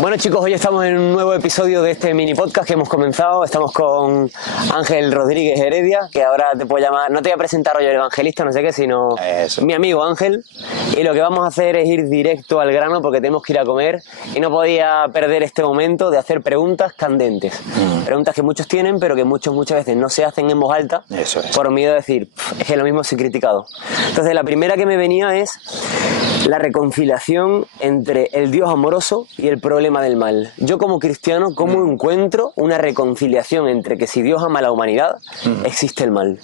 Bueno chicos, hoy estamos en un nuevo episodio de este mini podcast que hemos comenzado. Estamos con Ángel Rodríguez Heredia, que ahora te puedo llamar, no te voy a presentar rollo el evangelista, no sé qué, sino mi amigo Ángel. Y lo que vamos a hacer es ir directo al grano porque tenemos que ir a comer y no podía perder este momento de hacer preguntas candentes. Preguntas que muchos tienen, pero que muchas veces no se hacen en voz alta. Eso es. Por miedo a decir, es que lo mismo soy criticado. Entonces la primera que me venía es la reconciliación entre el Dios amoroso y el problema del mal. Yo como cristiano, ¿cómo encuentro una reconciliación entre que si Dios ama a la humanidad, existe el mal?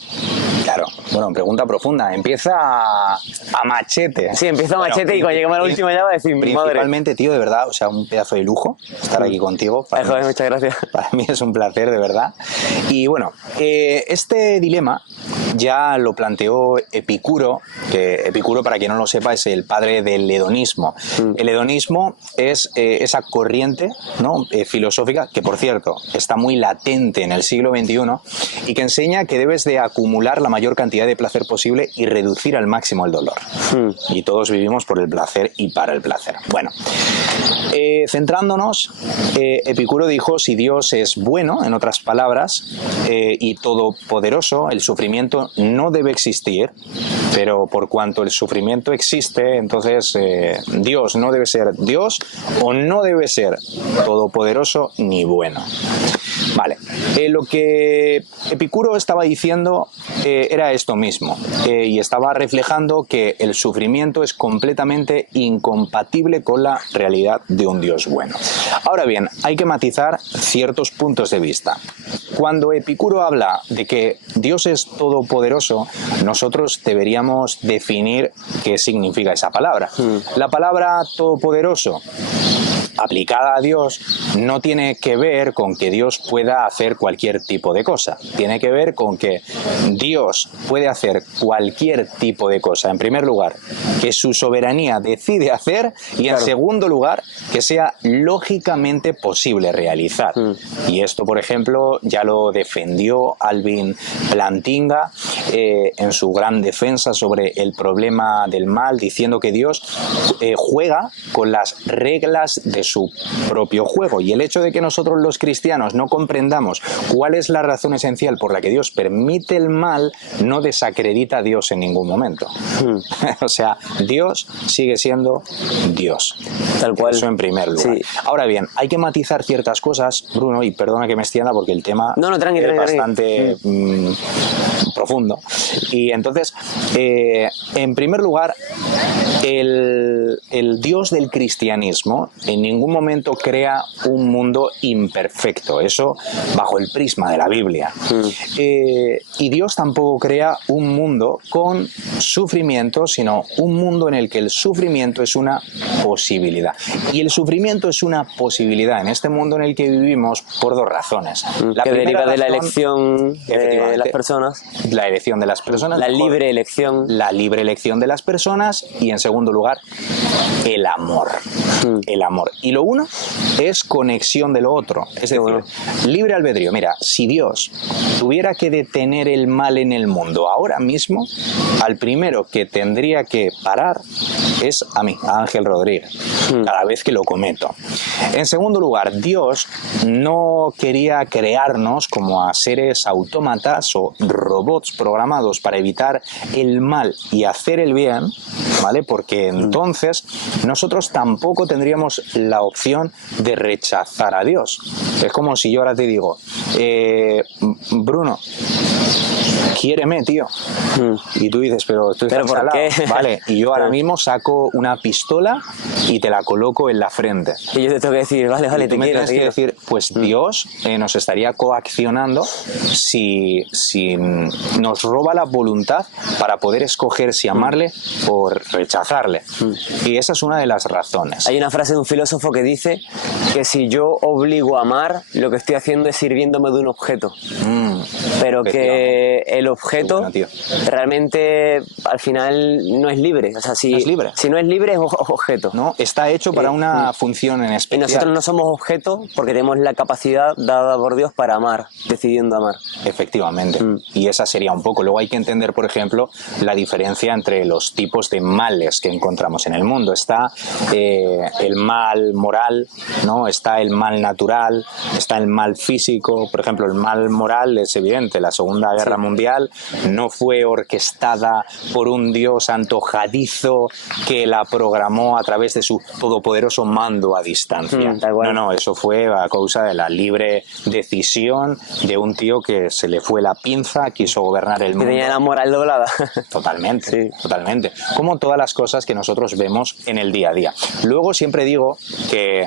Claro, bueno, pregunta profunda. Empieza a machete. Sí, empieza a machete y cuando lleguemos al último ya va a decir, principalmente, madre. tío, de verdad, o sea, un pedazo de lujo estar aquí contigo. Joder, muchas gracias. Para mí es un placer, de verdad. Y bueno, este dilema ya lo planteó Epicuro, que Epicuro, para quien no lo sepa, es el padre del hedonismo. El hedonismo es esa corriente, ¿no?, filosófica, que por cierto está muy latente en el siglo XXI y que enseña que debes de acumular la mayor cantidad de placer posible y reducir al máximo el dolor. Y todos vivimos por el placer y para el placer. Bueno, centrándonos, Epicuro dijo: si Dios es bueno, en otras palabras, y todopoderoso, el sufrimiento no debe existir, pero por cuanto el sufrimiento existe, entonces Dios no debe ser Dios o no debe ser todopoderoso ni bueno. Vale, lo que Epicuro estaba diciendo era esto mismo, y estaba reflejando que el sufrimiento es completamente incompatible con la realidad de un Dios bueno. Ahora bien, hay que matizar ciertos puntos de vista. Cuando Epicuro habla de que Dios es todopoderoso, nosotros deberíamos definir qué significa esa palabra. La palabra todopoderoso aplicada a Dios no tiene que ver con que Dios pueda hacer cualquier tipo de cosa. Tiene que ver con que Dios puede hacer cualquier tipo de cosa. En primer lugar, que su soberanía decide hacer, y en segundo lugar, que sea lógicamente posible realizar. Y esto, por ejemplo, ya lo defendió Alvin Plantinga en su gran defensa sobre el problema del mal, diciendo que Dios juega con las reglas de su propio juego, y el hecho de que nosotros los cristianos no comprendamos cuál es la razón esencial por la que Dios permite el mal no desacredita a Dios en ningún momento. O sea, Dios sigue siendo Dios. Tal cual. Eso en primer lugar. Sí. Ahora bien, hay que matizar ciertas cosas, Bruno, y perdona que me extienda porque el tema es bastante profundo. Y entonces, en primer lugar, el Dios del cristianismo en ningún momento crea un mundo imperfecto, eso bajo el prisma de la Biblia. Y Dios tampoco crea un mundo con sufrimiento, sino un mundo en el que el sufrimiento es una posibilidad. Y el sufrimiento es una posibilidad en este mundo en el que vivimos por dos razones. La que deriva de la razón, elección de las personas. La elección de las personas. La libre elección. La libre elección de las personas. Y en segundo lugar, el amor. El amor. Y lo uno es conexión de lo otro. Es decir, libre albedrío. Mira, si Dios tuviera que detener el mal en el mundo ahora mismo, al primero que tendría que parar es a mí, a Ángel Rodríguez, cada vez que lo cometo. En segundo lugar, Dios no quería crearnos como a seres autómatas o robots programados para evitar el mal y hacer el bien, ¿vale? Porque entonces nosotros tampoco tendríamos la opción de rechazar a Dios. Es como si yo ahora te digo, Bruno, quiéreme, tío. Y tú dices, pero tú estás ¿por qué? Vale, y yo ahora mismo saco una pistola y te la coloco en la frente. Y yo te tengo que decir, vale, y te me quiero. Tienes que decir, pues Dios nos estaría coaccionando si nos roba la voluntad para poder escoger si amarle o rechazarle. Y esa es una de las razones. Hay una frase de un filósofo que dice que si yo obligo a amar, lo que estoy haciendo es sirviéndome de un objeto. Pero que el objeto bueno, tío. realmente al final no es libre. O sea, si no es libre. Si no es libre es objeto. No, está hecho para una función en Y especial. nosotros no somos objeto porque tenemos la capacidad dada por Dios para amar, decidiendo amar. Efectivamente. Y esa sería un poco. Luego hay que entender, por ejemplo, la diferencia entre los tipos de males que encontramos en el mundo. Está el mal moral, ¿no? Está el mal natural, está el mal físico. Por ejemplo, el mal moral es evidente. La Segunda Guerra Mundial no fue orquestada por un Dios antojadizo que la programó a través de su todopoderoso mando a distancia. No, eso fue a causa de la libre decisión de un tío que se le fue la pinza, quiso gobernar el mundo. Que tenía la moral doblada. Totalmente, totalmente. Como todas las cosas que nosotros vemos en el día a día. Luego siempre digo que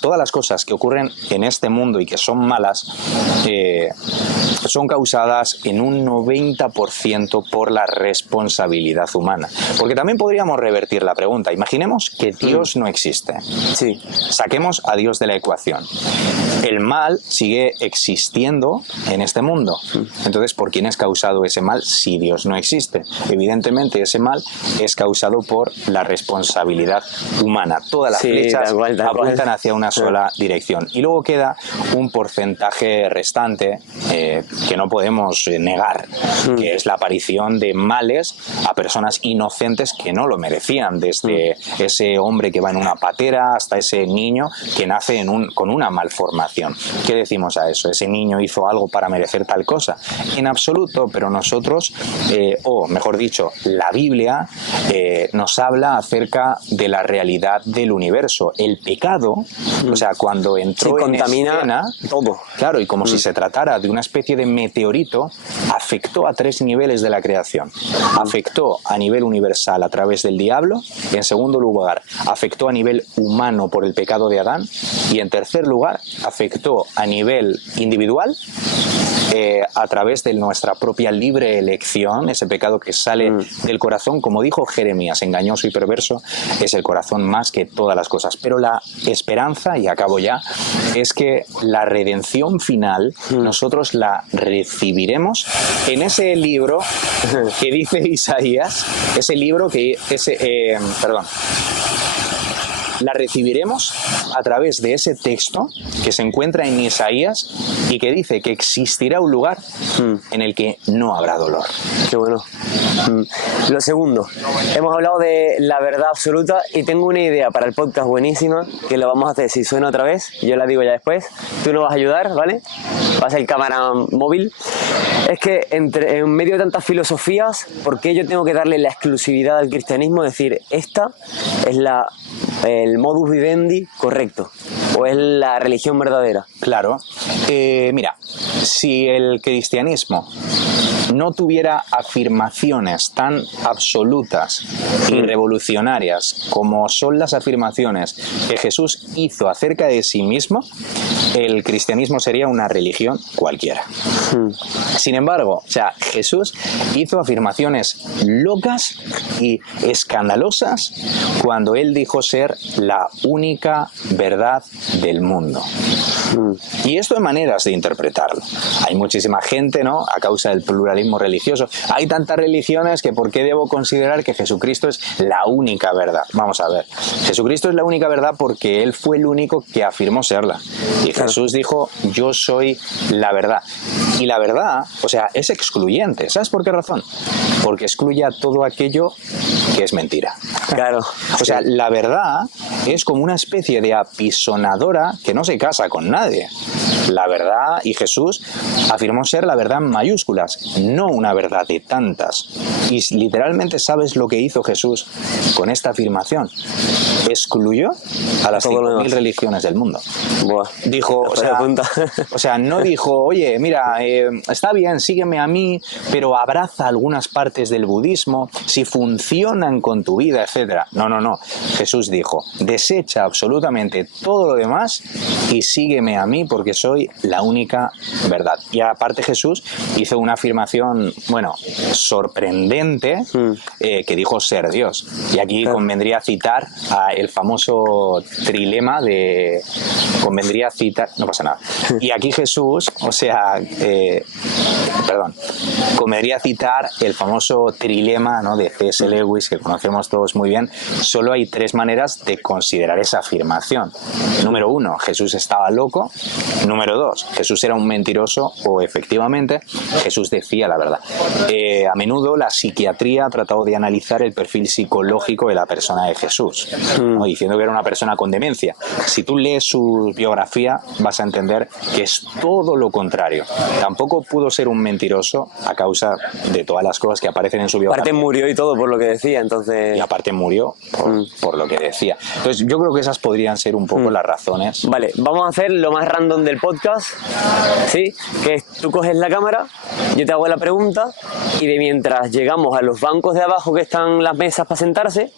todas las cosas que ocurren en este mundo y que son malas son causadas en un 90% por la responsabilidad humana. Porque también podríamos revertir la pregunta. Imaginemos que Dios no existe. Sí. Saquemos a Dios de la ecuación. El mal sigue existiendo en este mundo. Entonces, ¿por quién es causado ese mal si Dios no existe? Evidentemente, ese mal es causado por la responsabilidad humana. Todas las flechas apuntan hacia una sola dirección. Y luego queda un porcentaje restante que no podemos negar, que es la aparición de males a personas inocentes que no lo merecían, desde ese hombre que va en una patera hasta ese niño que nace con una malformación. ¿Qué decimos a eso? ¿Ese niño hizo algo para merecer tal cosa? En absoluto, pero nosotros, o mejor dicho, la Biblia nos habla acerca de la realidad del universo. El pecado, o sea, cuando entró en escena, todo. Claro, y como si se tratara de una especie de meteorito, afectó a 3 niveles de la creación. Afectó a nivel universal a través del diablo, en segundo lugar, afectó a nivel humano por el pecado de Adán, y en tercer lugar, afectó a nivel individual a través de nuestra propia libre elección, ese pecado que sale del corazón, como dijo Jeremías, engañoso y perverso, es el corazón más que todas las cosas. Pero la esperanza, y acabo ya, es que la redención final nosotros la recibiremos en ese libro que dice Isaías, ese libro que la recibiremos a través de ese texto que se encuentra en Isaías y que dice que existirá un lugar en el que no habrá dolor. Qué bueno. Lo segundo, hemos hablado de la verdad absoluta y tengo una idea para el podcast buenísima que lo vamos a hacer si suena otra vez, yo la digo ya después, tú nos vas a ayudar, ¿vale? Va a ser cámara móvil. Es que en medio de tantas filosofías, ¿por qué yo tengo que darle la exclusividad al cristianismo? Es decir, esta es el modus vivendi correcto, o es la religión verdadera. Claro. Mira, si el cristianismo no tuviera afirmaciones tan absolutas y revolucionarias como son las afirmaciones que Jesús hizo acerca de sí mismo, el cristianismo sería una religión cualquiera. Sin embargo, o sea, Jesús hizo afirmaciones locas y escandalosas cuando él dijo ser la única verdad del mundo. Y esto hay maneras de interpretarlo. Hay muchísima gente, ¿no? A causa del pluralismo religioso. Hay tantas religiones que ¿por qué debo considerar que Jesucristo es la única verdad? Vamos a ver. Jesucristo es la única verdad porque Él fue el único que afirmó serla. Y Jesús dijo, yo soy la verdad. Y la verdad, o sea, es excluyente. ¿Sabes por qué razón? Porque excluye a todo aquello que es mentira. Claro. O sea, la verdad es como una especie de apisonadora que no se casa con nadie. La verdad, y Jesús afirmó ser la verdad en mayúsculas, no una verdad de tantas. Y literalmente, ¿sabes lo que hizo Jesús con esta afirmación? Excluyó a las 5.000 religiones del mundo. Buah. Dijo, o sea, no dijo, oye, mira, está bien, sígueme a mí, pero abraza algunas partes del budismo, si funcionan con tu vida, etcétera. No. Jesús dijo, desecha absolutamente todo lo demás y sígueme a mí porque soy la única verdad. Y aparte Jesús hizo una afirmación, bueno, sorprendente, que dijo ser Dios. Y aquí convendría citar el famoso trilema de... Convendría citar... No pasa nada. Y aquí Jesús, o sea, convendría citar el famoso trilema, ¿no?, de C.S. Lewis, que conocemos todos muy bien. Solo hay 3 maneras de considerar esa afirmación. Número 1, Jesús estaba loco. Número 2, Jesús era un mentiroso, o efectivamente Jesús decía la verdad. A menudo la psiquiatría ha tratado de analizar el perfil psicológico de la persona de Jesús, ¿no?, diciendo que era una persona con demencia. Si tú lees su biografía vas a entender que es todo lo contrario. Tampoco pudo ser un mentiroso a causa de todas las cosas que aparecen en su biografía. Aparte murió y todo por lo que decía, entonces... Y aparte murió por lo que decía. Entonces yo creo que esas podrían ser un poco las razones. Vale, vamos a hacer lo más random del podcast, ¿sí? Que es, tú coges la cámara, yo te hago la pregunta y de mientras llegamos a los bancos de abajo que están las mesas para sentarse,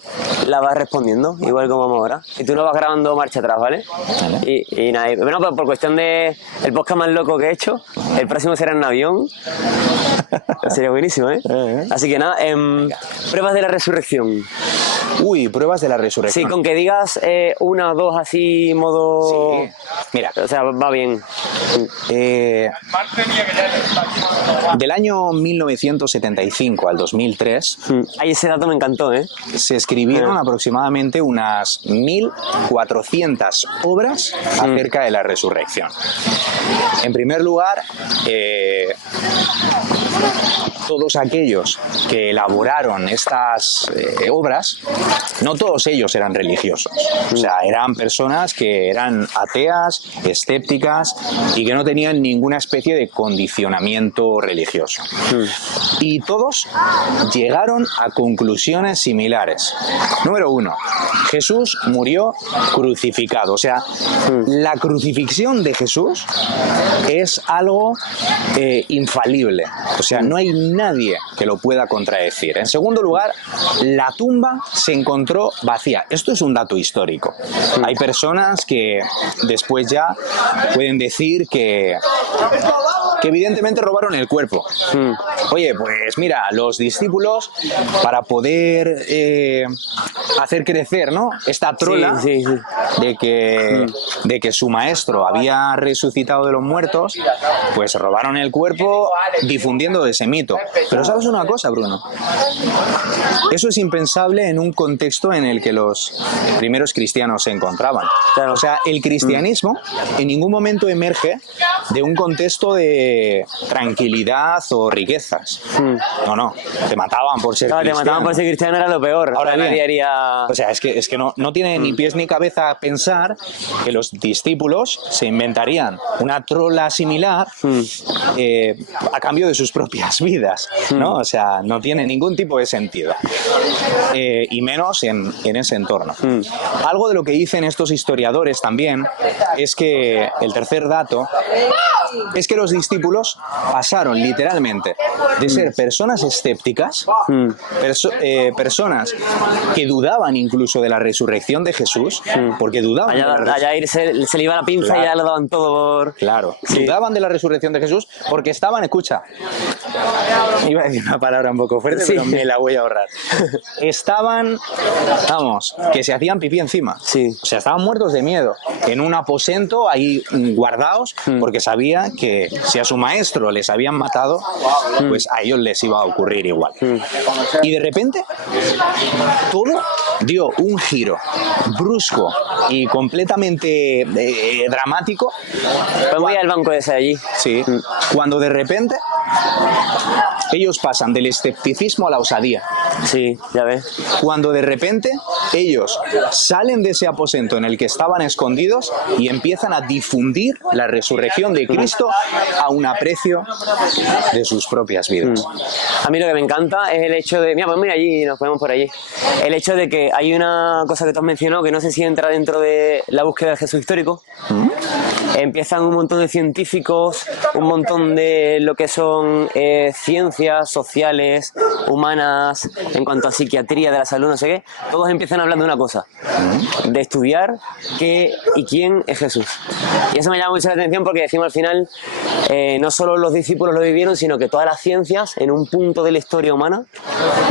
la vas respondiendo, igual como vamos ahora. Y tú no vas grabando marcha atrás, ¿vale? Y nada, bueno, por cuestión de el podcast más loco que he hecho, el próximo será en avión. Sería buenísimo, ¿eh? Así que nada, pruebas de la resurrección. Uy, pruebas de la resurrección. Sí, con que digas 1 o 2 así, modo... Sí. Mira. O sea, va bien. Del año 1975 al 2003... Ay, ese dato me encantó, ¿eh? Se escribieron aproximadamente unas 1.400 obras acerca de la resurrección. En primer lugar, todos aquellos que elaboraron estas obras, no todos ellos eran religiosos. O sea, eran personas que eran ateas, escépticas y que no tenían ninguna especie de condicionamiento religioso. Y todos llegaron a conclusiones similares. Número 1, Jesús murió crucificado. O sea, la crucifixión de Jesús es algo infalible. O sea, no hay nadie que lo pueda contradecir. En segundo lugar, la tumba se encontró vacía. Esto es un dato histórico. Hay personas que después ya pueden decir que evidentemente robaron el cuerpo. Oye, pues mira, los discípulos, para poder hacer crecer, ¿no?, esta trola de que su maestro había resucitado de los muertos, pues robaron el cuerpo difundiendo ese mito. Pero ¿sabes una cosa, Bruno? Eso es impensable en un contexto en el que los primeros cristianos se encontraban. O sea, el cristianismo en ningún momento emerge de un contexto de tranquilidad o riquezas. No, te mataban por ser cristiano. Te mataban por ser cristiano, era lo peor. Ahora bien, nadie haría... o sea, es que no tiene ni pies ni cabeza pensar que los discípulos se inventarían una trola similar a cambio de sus propias vidas, ¿no? O sea, no tiene ningún tipo de sentido. Y menos en ese entorno. Algo de lo que dicen estos historiadores también es que el tercer dato es que los discípulos pasaron literalmente de ser personas escépticas, personas que dudaban incluso de la resurrección de Jesús, porque dudaban se le iba la pinza y ya lo daban todo por... Claro, dudaban de la resurrección de Jesús porque estaban, escucha, iba a decir una palabra un poco fuerte, pero me la voy a ahorrar. Estaban, vamos, que se hacían pipí encima. O sea, estaban muertos de miedo, en un aposento ahí guardados, porque sabían que si a su maestro les habían matado, pues a ellos les iba a ocurrir igual. Y de repente, todo dio un giro brusco y completamente dramático. Pues voy al banco ese allí. Sí, cuando de repente ellos pasan del escepticismo a la osadía. Sí, ya ves. Cuando de repente ellos salen de ese aposento en el que estaban escondidos y empiezan a difundir la resurrección de Cristo a un aprecio de sus propias vidas. A mí lo que me encanta es el hecho de... Mira, pues mira allí, nos ponemos por allí. El hecho de que hay una cosa que tú has mencionado que no sé si entra dentro de la búsqueda del Jesús histórico. Empiezan un montón de científicos, un montón de lo que son ciencias sociales, humanas, en cuanto a psiquiatría de la salud, no sé qué, todos empiezan hablando de una cosa, de estudiar qué y quién es Jesús. Y eso me llama mucho la atención porque decimos al final no solo los discípulos lo vivieron, sino que todas las ciencias, en un punto de la historia humana,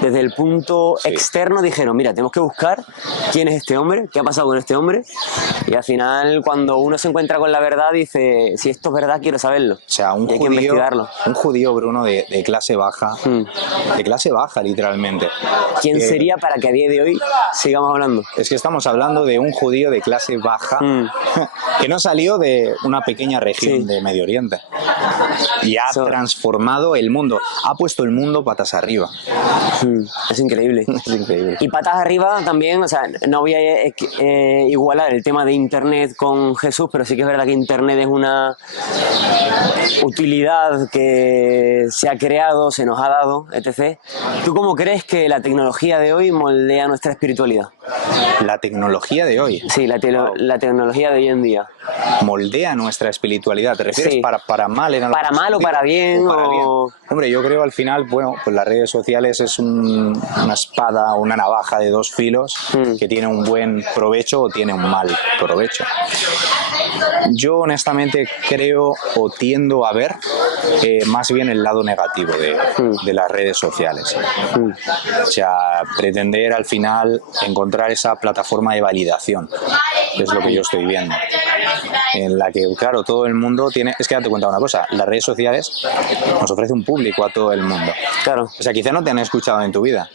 desde el punto externo, dijeron, mira, tenemos que buscar quién es este hombre, qué ha pasado con este hombre, y al final, cuando uno se encuentra con la verdad, dice, si esto es verdad, quiero saberlo. O sea, y hay que investigarlo. Un judío, Bruno, de clase baja, de clase baja, literalmente. ¿Quién sería para que a día de hoy sigamos hablando? Es que estamos hablando de un judío de clase baja que no salió de una pequeña región de Medio Oriente y ha transformado el mundo, ha puesto el mundo patas arriba. Es increíble. Es increíble. Y patas arriba también, o sea, no voy a igualar el tema de Internet con Jesús, pero sí que es verdad que Internet es una utilidad que se ha creado, se nos ha dado, etc. ¿Tú cómo crees que la tecnología de hoy moldea nuestra espiritualidad? La tecnología de hoy. Sí, la tecnología de hoy en día. Moldea nuestra espiritualidad. ¿Te refieres para mal? ¿Para mal o para bien? Hombre, yo creo al final, bueno, pues las redes sociales es una espada o una navaja de dos filos que tiene un buen provecho o tiene un mal provecho. Yo honestamente creo o tiendo a ver más bien el lado negativo de las redes sociales. O sea, pretender al final encontrar esa plataforma de validación, es lo que yo estoy viendo. En la que, claro, todo el mundo tiene... Es que date cuenta una cosa, las redes sociales nos ofrece un público a todo el mundo. Claro. O sea, quizá no te han escuchado en tu vida.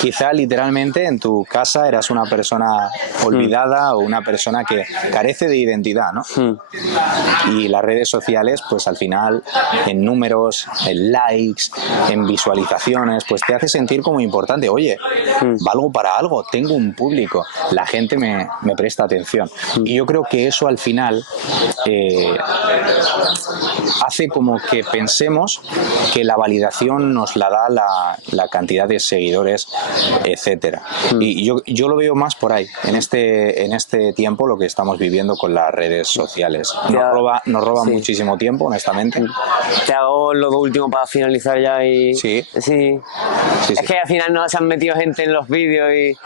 Quizá literalmente en tu casa eras una persona olvidada o una persona que carece de identidad, ¿no? Y las redes sociales, pues al final, en números, en likes, en visualizaciones, pues te hace sentir como importante. Oye, valgo para algo, tengo un público, la gente me presta atención. Y yo creo que eso al final hace como que pensemos que la validación nos la da la cantidad de seguidores, etcétera. Y yo lo veo más por ahí, en este tiempo, lo que estamos viviendo con las redes sociales. Nos roba muchísimo tiempo, honestamente. Te hago lo último para finalizar ya y... Sí. Es que al final no se han metido gente en los vídeos y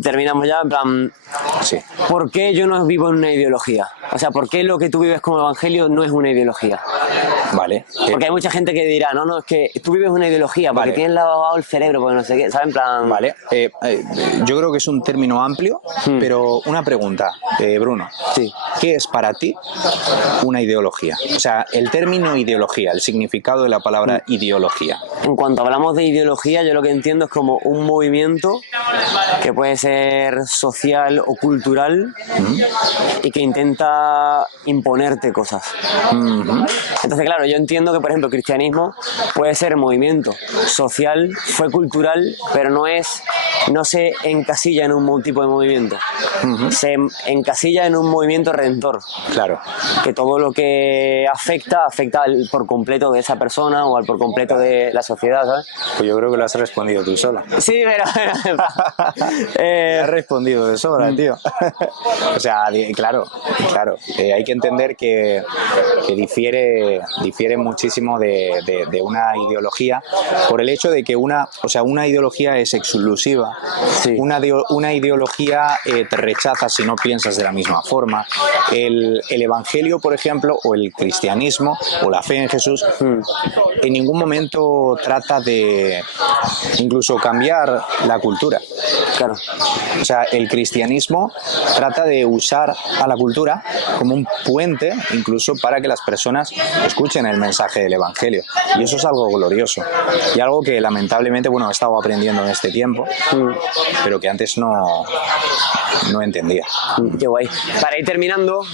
terminamos ya en plan... Sí. ¿Por qué yo no vivo en una ideología? O sea, ¿por qué lo que tú vives como evangelio no es una ideología? Vale. Porque hay mucha gente que dirá, no, es que tú vives una ideología porque tienes lavado el cerebro, porque no sé qué, ¿sabes? En plan... Vale. Yo creo que es un término amplio, pero una pregunta, Bruno. Sí. ¿Qué es para ti una ideología? O sea, el término ideología, el significado de la palabra ideología. En cuanto hablamos de ideología, yo lo que entiendo es como un movimiento que puede ser social o cultural y que intenta imponerte cosas. Entonces, claro, yo entiendo que, por ejemplo, el cristianismo puede ser movimiento social, fue cultural, pero no se encasilla en un tipo de movimiento. Se encasilla en un movimiento redentor. Claro. Que todo lo que afecta por completo de esa persona o al por completo de la sociedad, ¿sabes? Pues yo creo que lo has respondido tú sola. Sí, pero... Has respondido de sobra, tío. O sea, claro. Hay que entender que difiere muchísimo de una ideología por el hecho de que una ideología es exclusiva. Sí. Una ideología te rechaza si no piensas de la misma forma. El evangelio, por ejemplo, o el cristianismo o la fe en Jesús en ningún momento trata de incluso cambiar la cultura. Claro. O sea, el cristianismo trata de usar a la cultura como un puente incluso para que las personas escuchen el mensaje del evangelio. Y eso es algo glorioso. Y algo que lamentablemente, he estado aprendiendo en este tiempo, pero que antes no entendía. Qué guay. Para ir terminando,